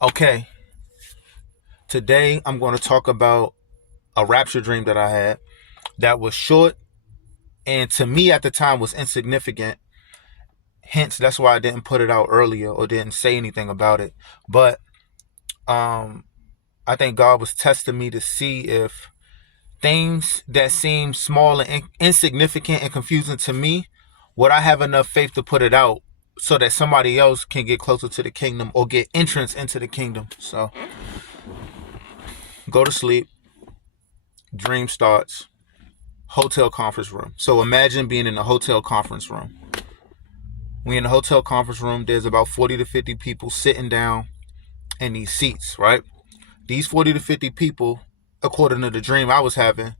Okay, today I'm going to talk about a rapture dream that I had that was short and to me at the time was insignificant. Hence, that's why I didn't put it out earlier or didn't say anything about it. But um, I think God was testing me to see if things that seem small and insignificant and confusing to me, would I have enough faith to put it out so that somebody else can get closer to the kingdom or get entrance into the kingdom. So go to sleep, dream starts, hotel conference room. So imagine being in a hotel conference room. We in a hotel conference room, there's about 40 to 50 people sitting down in these seats, right? These 40 to 50 people, according to the dream I was having,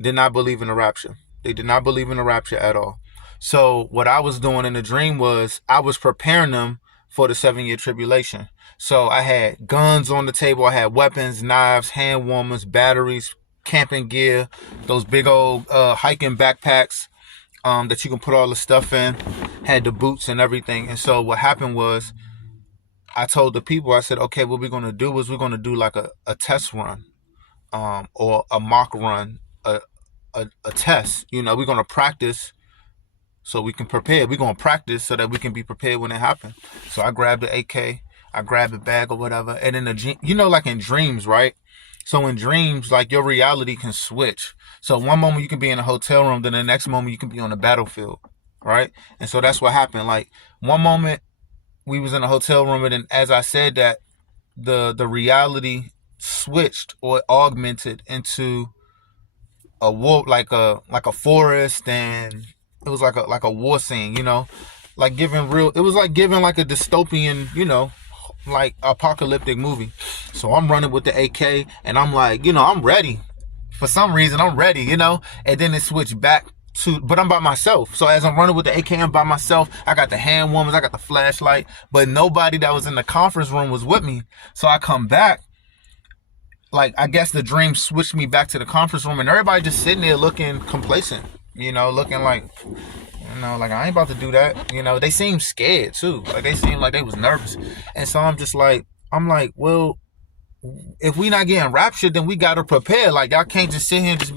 did not believe in the rapture. They did not believe in the rapture at all. So what I was doing in the dream was I was preparing them for the 7-year tribulation. So I had guns on the table. I had weapons, knives, hand warmers, batteries, camping gear, those big old hiking backpacks that you can put all the stuff in, had the boots and everything. And so what happened was I told the people, I said, okay, what we're going to do is we're going to do like a test run or a mock run, a test. You know, we're going to practice so we can prepare. We're going to practice so that we can be prepared when it happens. So I grabbed the AK, I grabbed a bag or whatever. And then, like in dreams, right? So in dreams, like your reality can switch. So one moment you can be in a hotel room, then the next moment you can be on the battlefield, right? And so that's what happened. Like one moment we was in a hotel room, and then as I said that, the reality switched or augmented into a war, like a forest, and it was like a war scene, like giving real. It was like giving like a dystopian, like apocalyptic movie. So I'm running with the AK, and I'm like, I'm ready. For some reason, I'm ready, and then it switched back to, but I'm by myself. So as I'm running with the AK, I'm by myself. I got the hand warmers, I got the flashlight, but nobody that was in the conference room was with me. So I come back, like I guess the dream switched me back to the conference room, and everybody just sitting there looking complacent, looking like, like I ain't about to do that. They seemed scared too. Like they seemed like they was nervous. And so I'm like, well, if we not getting raptured, then we gotta prepare. Like y'all can't just sit here and just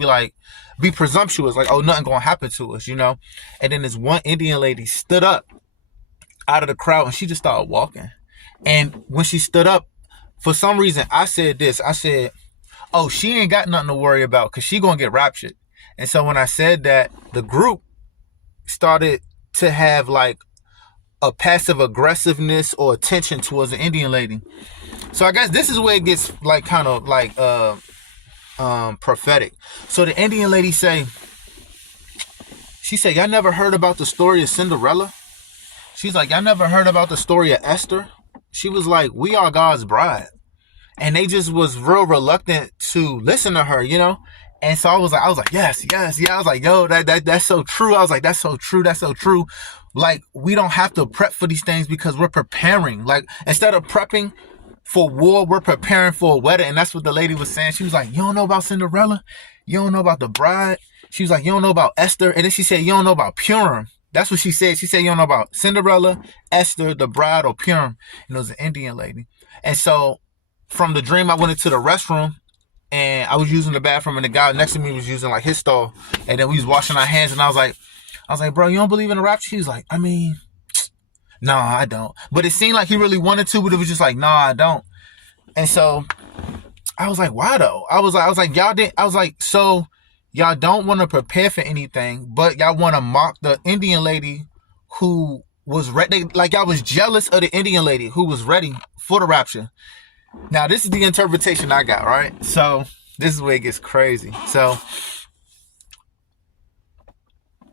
be presumptuous, like, oh, nothing gonna happen to us, And then this one Indian lady stood up out of the crowd and she just started walking. And when she stood up, for some reason, I said, oh, she ain't got nothing to worry about because she gonna get raptured. And so when I said that, the group started to have like a passive aggressiveness or attention towards the Indian lady. So I guess this is where it gets like kind of like prophetic. So the Indian lady she said, y'all never heard about the story of Cinderella? She's like, y'all never heard about the story of Esther? She was like, we are God's bride. And they just was real reluctant to listen to her, And so I was like, yes. I was like, yo, that's so true. I was like, that's so true. Like, we don't have to prep for these things because we're preparing. Like, instead of prepping for war, we're preparing for a wedding. And that's what the lady was saying. She was like, you don't know about Cinderella? You don't know about the bride? She was like, you don't know about Esther? And then she said, you don't know about Purim. That's what she said. She said, you don't know about Cinderella, Esther, the bride, or Purim. And it was an Indian lady. And so from the dream, I went into the restroom and I was using the bathroom, and the guy next to me was using like his stall. And then we was washing our hands, and I was like, bro, you don't believe in the rapture? He was like, I mean, no, I don't. But it seemed like he really wanted to, but it was just like, no, I don't. And so I was like, why though? I was like, y'all didn't. I was like, so y'all don't want to prepare for anything, but y'all want to mock the Indian lady who was ready. Like y'all was jealous of the Indian lady who was ready for the rapture. Now, this is the interpretation I got, right? So this is where it gets crazy. So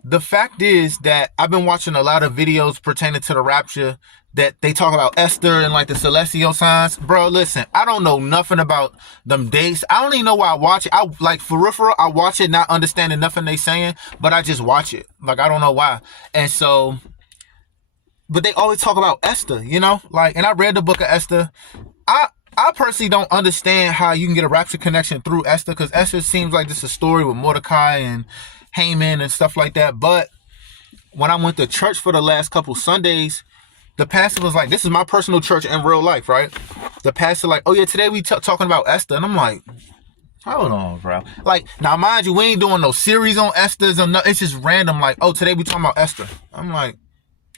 the fact is that I've been watching a lot of videos pertaining to the rapture that they talk about Esther and like the celestial signs. Bro, listen, I don't know nothing about them dates. I don't even know why I watch it. I like for real, I watch it not understanding nothing they saying, but I just watch it. Like, I don't know why. And so, but they always talk about Esther, like, and I read the book of Esther. I personally don't understand how you can get a rapture connection through Esther, because Esther seems like just a story with Mordecai and Haman and stuff like that. But when I went to church for the last couple Sundays, The pastor was like, this is my personal church in real life, right? The pastor like, oh yeah, today we talking about Esther. And I'm like, hold on, bro. Like, now mind you, we ain't doing no series on Esther's or no, it's just random, like, oh, today we talking about Esther. I'm like,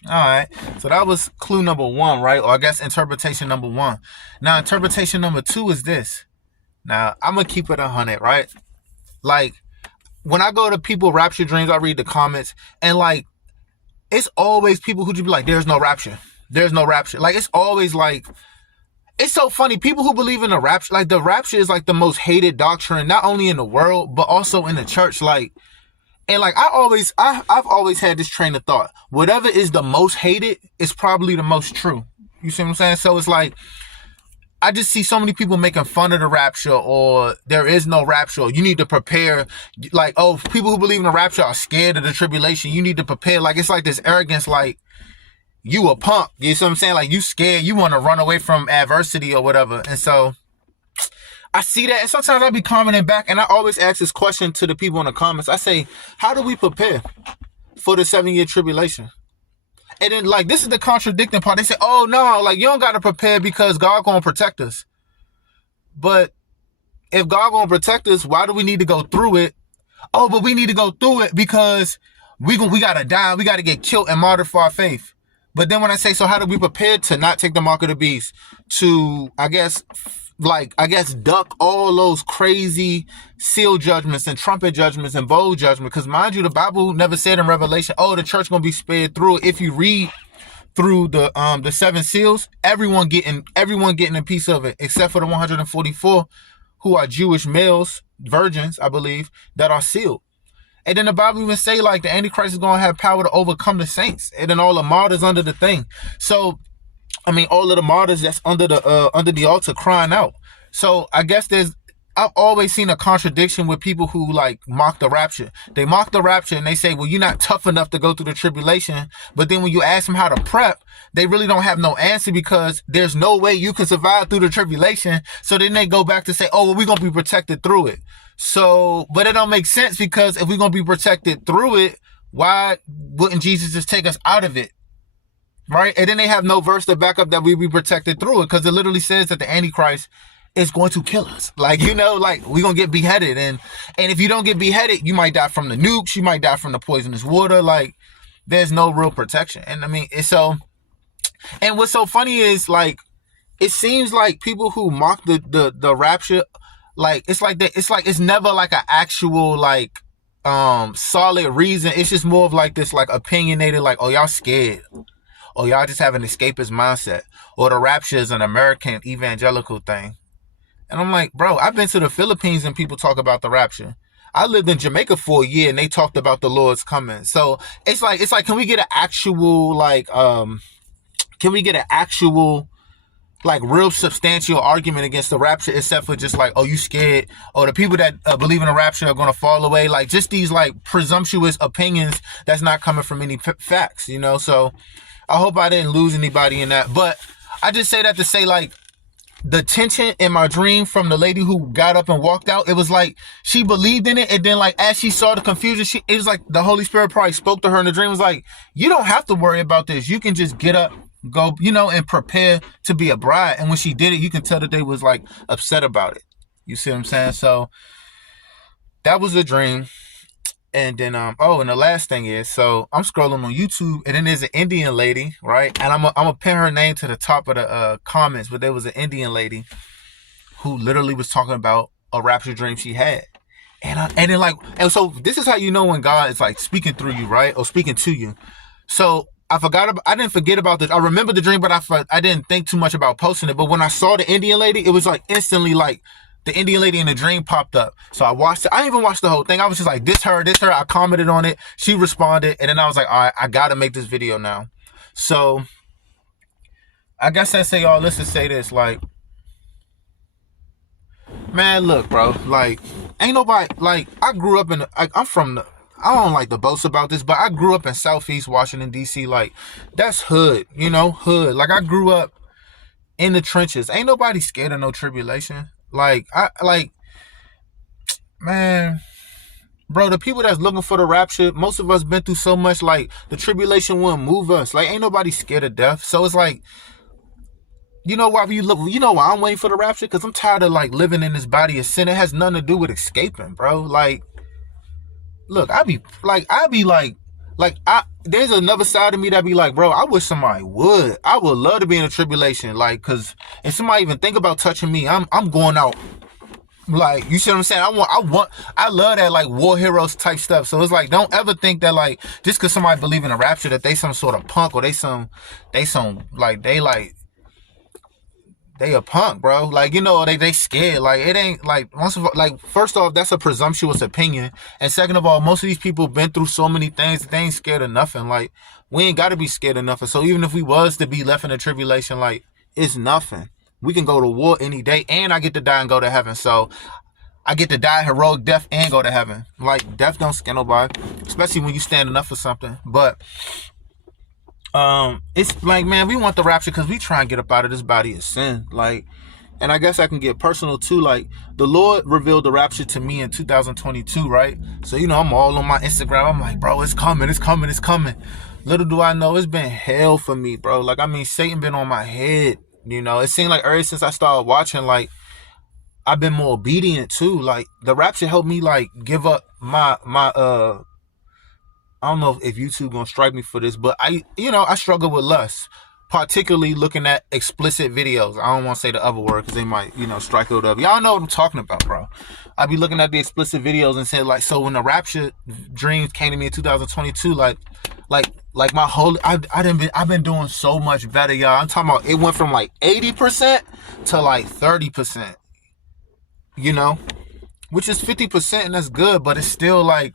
all right. So that was clue number one, right? Or I guess interpretation number one. Now, interpretation number two is this. Now, I'm going to keep it 100, right? Like, when I go to people Rapture dreams, I read the comments, and like, it's always people who just be like, there's no rapture. There's no rapture. Like, it's always like, it's so funny. People who believe in the rapture, like the rapture is like the most hated doctrine, not only in the world, but also in the church. Like, and like I've always had this train of thought. Whatever is the most hated is probably the most true. You see what I'm saying? So it's like, I just see so many people making fun of the rapture, or there is no rapture. You need to prepare. Like, oh, people who believe in the rapture are scared of the tribulation. You need to prepare. Like, it's like this arrogance, like, you a punk. You see what I'm saying? Like, you scared. You want to run away from adversity or whatever. And so I see that. And sometimes I be commenting back, and I always ask this question to the people in the comments. I say, how do we prepare for the 7-year tribulation? And then, like, this is the contradicting part. They say, oh, no, like, you don't got to prepare because God going to protect us. But if God going to protect us, why do we need to go through it? Oh, but we need to go through it because we got to die. We got to get killed and martyred for our faith. But then when I say, so how do we prepare to not take the mark of the beast? To, I guess, duck all those crazy seal judgments and trumpet judgments and bowl judgments. Because mind you, the Bible never said in Revelation, oh, the church gonna be spared through it. If you read through the 7 seals, everyone getting a piece of it, except for the 144 who are Jewish males, virgins, I believe, that are sealed. And then the Bible even say, like, the Antichrist is gonna have power to overcome the saints, and then all the martyrs under the thing. So, I mean, all of the martyrs that's under the altar crying out. So I guess I've always seen a contradiction with people who like mock the rapture. They mock the rapture and they say, well, you're not tough enough to go through the tribulation. But then when you ask them how to prep, they really don't have no answer because there's no way you can survive through the tribulation. So then they go back to say, oh, well, we're going to be protected through it. So, but it don't make sense because if we're going to be protected through it, why wouldn't Jesus just take us out of it? Right? And then they have no verse to back up that we be protected through it, because it literally says that the Antichrist is going to kill us. Like, you know, like, we're going to get beheaded. And if you don't get beheaded, you might die from the nukes. You might die from the poisonous water. Like, there's no real protection. And I mean, it's so, and what's so funny is, like, it seems like people who mock the rapture, like, it's never like an actual, like, solid reason. It's just more of like this, like, opinionated, like, oh, y'all scared. Or y'all just have an escapist mindset. Or the rapture is an American evangelical thing. And I'm like, bro, I've been to the Philippines and people talk about the rapture. I lived in Jamaica for a year and they talked about the Lord's coming. So it's like, can we get an actual, like, like, real substantial argument against the rapture, except for just like, oh, you scared, or the people that believe in the rapture are going to fall away. Like, just these, like, presumptuous opinions that's not coming from any facts, you know? So I hope I didn't lose anybody in that. But I just say that to say, like, the tension in my dream from the lady who got up and walked out, it was like she believed in it, and then, like, as she saw the confusion, it was like the Holy Spirit probably spoke to her in the dream. It was like, you don't have to worry about this. You can just get up, go, you know, and prepare to be a bride. And when she did it, you can tell that they was, like, upset about it. You see what I'm saying? So that was a dream. And then, and the last thing is, so I'm scrolling on YouTube, and then there's an Indian lady, right? And I'm gonna pin her name to the top of the comments, but there was an Indian lady who literally was talking about a rapture dream she had. And so this is how you know when God is, like, speaking through you, right? Or speaking to you. So I didn't forget about this. I remember the dream, but I didn't think too much about posting it. But when I saw the Indian lady, it was like instantly, like, the Indian lady in the dream popped up. So I watched it. I didn't even watch the whole thing. I was just like, this her. I commented on it. She responded. And then I was like, all right, I got to make this video now. So I guess I say all this to say this, like, man, look, bro, like, ain't nobody, like, I grew up I don't like to boast about this, but I grew up in Southeast Washington, D.C. Like, that's hood, you know, hood. Like, I grew up in the trenches. Ain't nobody scared of no tribulation. Man, Bro, the people that's looking for the rapture, most of us been through so much. Like, the tribulation wouldn't move us. Like, ain't nobody scared of death. So it's like, you know why I'm waiting for the rapture? Because I'm tired of like living in this body of sin. It has nothing to do with escaping, bro. Like, look, there's another side of me that be like, bro, I wish somebody would. I would love to be in a tribulation. Like, cause if somebody even think about touching me, I'm going out. Like, you see what I'm saying? I love that like war heroes type stuff. So it's like, don't ever think that like, just cause somebody believe in a rapture that they some sort of punk, or they a punk, bro. Like, you know, they scared. Like, it ain't like, first off, that's a presumptuous opinion, and second of all, most of these people been through so many things that they ain't scared of nothing. Like, we ain't got to be scared of nothing. So even if we was to be left in a tribulation, like, it's nothing. We can go to war any day, and I get to die and go to heaven. So I get to die heroic death and go to heaven. Like, death don't scare nobody, especially when you standing up for something. But it's like, man, we want the rapture because we try and get up out of this body of sin. Like, and I guess I can get personal too. Like, the Lord revealed the rapture to me in 2022, right? So, you know, I'm all on my Instagram. I'm like, bro, it's coming, it's coming, it's coming. Little do I know, it's been hell for me, bro. Like, I mean, Satan been on my head. You know, it seemed like ever since I started watching, like, I've been more obedient too. Like, the rapture helped me like give up my I don't know if YouTube gonna strike me for this, but I struggle with lust, particularly looking at explicit videos. I don't want to say the other word because they might, strike it up. Y'all know what I'm talking about, bro. I be looking at the explicit videos and saying like, so when the rapture dreams came to me in 2022, like my whole, I've been doing so much better, y'all. I'm talking about, it went from like 80% to like 30%, which is 50%, and that's good, but it's still like,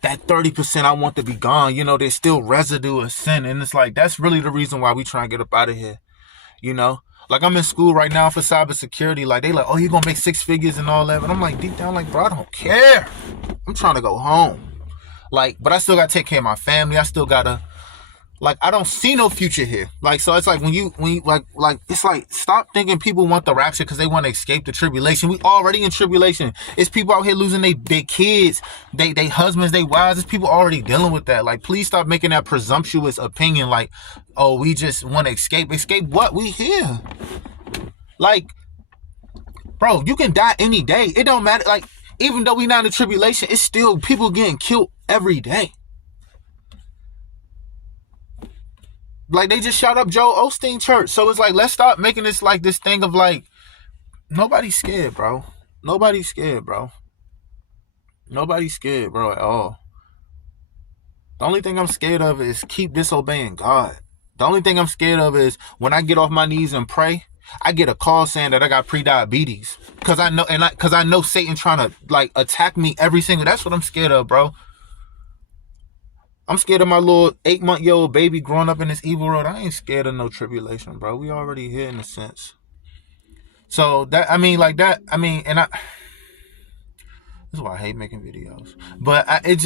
that 30% I want to be gone. There's still residue of sin. And it's like, that's really the reason why we try and get up out of here. Like, I'm in school right now for cybersecurity. Like, they like, oh, you're going to make 6 figures and all that. But I'm like, deep down, like, bro, I don't care. I'm trying to go home. Like, but I still got to take care of my family. I still got to, like, I don't see no future here. Like, so it's like when you like, it's like, stop thinking people want the rapture because they want to escape the tribulation. We already in tribulation. It's people out here losing their kids, they husbands, they wives. It's people already dealing with that. Like, please stop making that presumptuous opinion. Like, oh, we just want to escape. Escape what? We here. Like, bro, you can die any day. It don't matter. Like, even though we not in tribulation, it's still people getting killed every day. Like, they just shot up Joel Osteen Church. So it's like, let's stop making this like this thing of like, nobody's scared, bro. Nobody's scared, bro. Nobody's scared, bro, at all. The only thing I'm scared of is keep disobeying God. The only thing I'm scared of is when I get off my knees and pray, I get a call saying that I got pre-diabetes. Cause I know Satan trying to like attack me every single. That's what I'm scared of, bro. I'm scared of my little 8-month-old baby growing up in this evil world. I ain't scared of no tribulation, bro. We already here in a sense. So this is why I hate making videos. But it's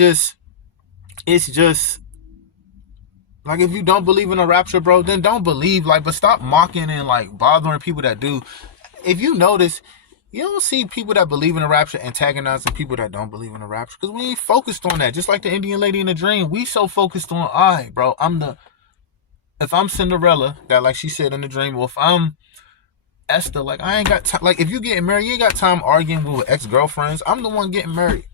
just, like, if you don't believe in a rapture, bro, then don't believe. Like, but stop mocking and like bothering people that do. If you notice, you don't see people that believe in the rapture antagonizing people that don't believe in the rapture, because we ain't focused on that. Just like the Indian lady in the dream, we so focused on, all right, bro, if I'm Cinderella, that like she said in the dream, or if I'm Esther, like, I ain't got time. Like, if you getting married, you ain't got time arguing with ex-girlfriends. I'm the one getting married.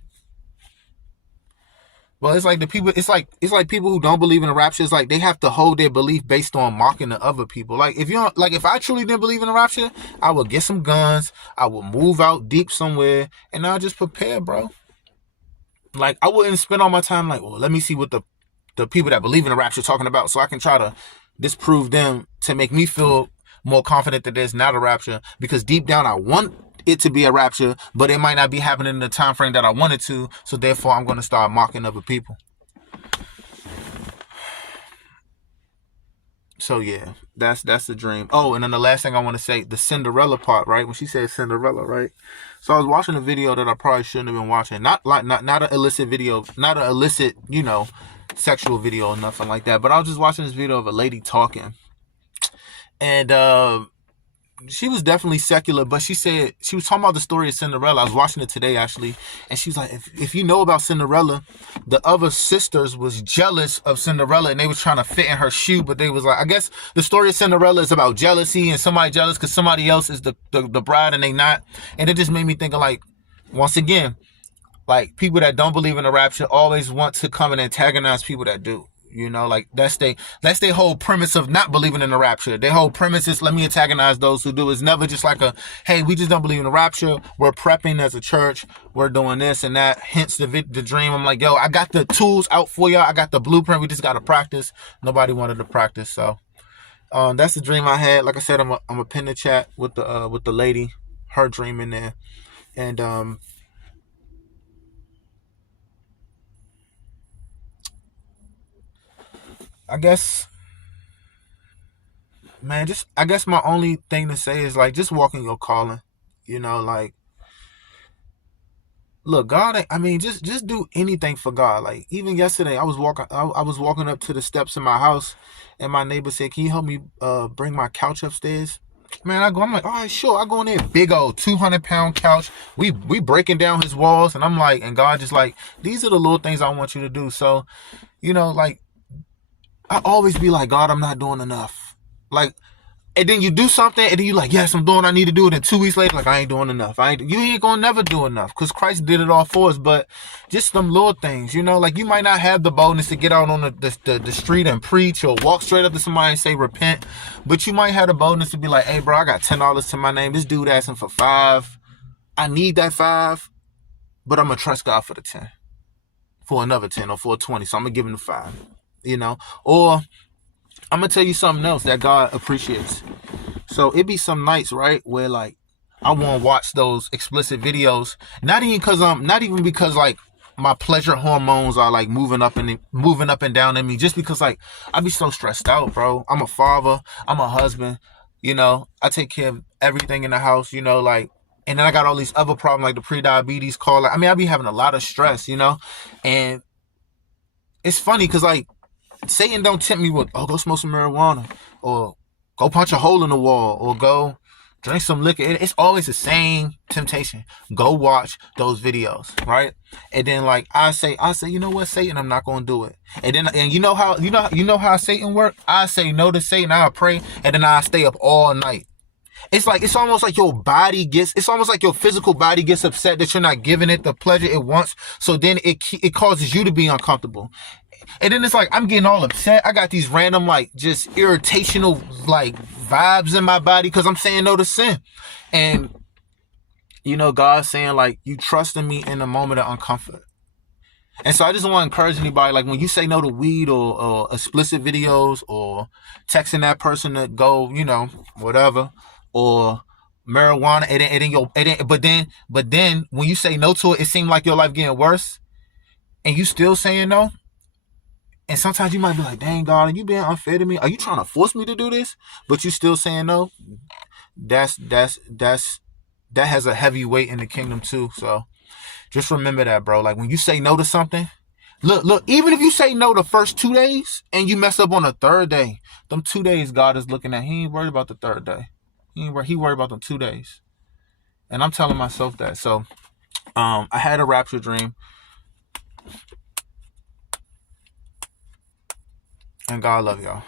Well, it's like it's like people who don't believe in the rapture. It's like they have to hold their belief based on mocking the other people. Like, if I truly didn't believe in the rapture, I would get some guns, I would move out deep somewhere, and I'll just prepare, bro. Like, I wouldn't spend all my time like, well, let me see what the people that believe in the rapture are talking about, so I can try to disprove them to make me feel more confident that there's not a rapture. Because deep down, I want it to be a rapture, but it might not be happening in the time frame that I wanted to, so therefore I'm going to start mocking other people. So yeah, that's the dream. Oh, and then the last thing I want to say, the Cinderella part, right? When she said Cinderella, right? So I was watching a video that I probably shouldn't have been watching. Not an illicit video, not an illicit, sexual video or nothing like that. But I was just watching this video of a lady talking. And she was definitely secular, but she said she was talking about the story of Cinderella. I was watching it today actually, and she was like, if you know about Cinderella, the other sisters was jealous of Cinderella and they was trying to fit in her shoe, but they was like, I guess the story of Cinderella is about jealousy and somebody jealous because somebody else is the bride and they not, and it just made me think of like, once again, like people that don't believe in the rapture always want to come and antagonize people that do. You know, like that's their whole premise of not believing in the rapture. Their whole premise is let me antagonize those who do. It's never just like a, hey, we just don't believe in the rapture. We're prepping as a church. We're doing this and that. Hence the dream. I'm like, yo, I got the tools out for y'all. I got the blueprint. We just got to practice. Nobody wanted to practice, so that's the dream I had. Like I said, I'm a pin the chat with the lady, her dream in there, and I guess, man, I guess my only thing to say is like just walking your calling. You know, like look, God. I mean, just do anything for God. Like even yesterday, I was walking up to the steps in my house, and my neighbor said, "Can you help me bring my couch upstairs?" Man, I'm like, all right, sure. I go in there, big old 200-pound couch. We breaking down his walls, and I'm like, and God just like, these are the little things I want you to do. So, you know, like I always be like, God, I'm not doing enough. Like, and then you do something, and then you like, yes, I'm doing what I need to do it. And 2 weeks later, like, I ain't doing enough. You ain't gonna never do enough because Christ did it all for us. But just some little things, you know, like you might not have the boldness to get out on the street and preach or walk straight up to somebody and say repent, but you might have the boldness to be like, hey, bro, I got $10 to my name. This dude asking for 5. I need that 5, but I'm gonna trust God for the 10, for another 10 or for a 20. So I'm gonna give him the 5, you know, or I'm gonna tell you something else that God appreciates. So it be some nights, right, where like I want to watch those explicit videos, not even because like my pleasure hormones are like moving up and down in me, just because like I be so stressed out, bro. I'm a father, I'm a husband, you know, I take care of everything in the house, you know, like, and then I got all these other problems like the pre-diabetes call. I mean, I be having a lot of stress, you know, and it's funny because like Satan don't tempt me with, oh, go smoke some marijuana, or go punch a hole in the wall, or go drink some liquor. It's always the same temptation. Go watch those videos, right? And then like I say, you know what, Satan, I'm not gonna do it. And then you know how Satan work. I say no to Satan. I pray, and then I stay up all night. It's almost like it's almost like your physical body gets upset that you're not giving it the pleasure it wants. So then it causes you to be uncomfortable. And then it's like I'm getting all upset. I got these random like just irritational like vibes in my body because I'm saying no to sin. And you know, God's saying like, you trusted me in a moment of uncomfort. And so I just want to encourage anybody, like when you say no to weed or explicit videos or texting that person to go, you know, whatever, or marijuana, but then when you say no to it, it seems like your life getting worse, and you still saying no. And sometimes you might be like, dang, God, are you being unfair to me? Are you trying to force me to do this? But you still saying no. That has a heavy weight in the kingdom too. So just remember that, bro. Like when you say no to something, look, even if you say no the first 2 days and you mess up on the third day, them 2 days God is looking at. He ain't worried about the third day. He worried about them 2 days. And I'm telling myself that. So I had a rapture dream. And God love y'all.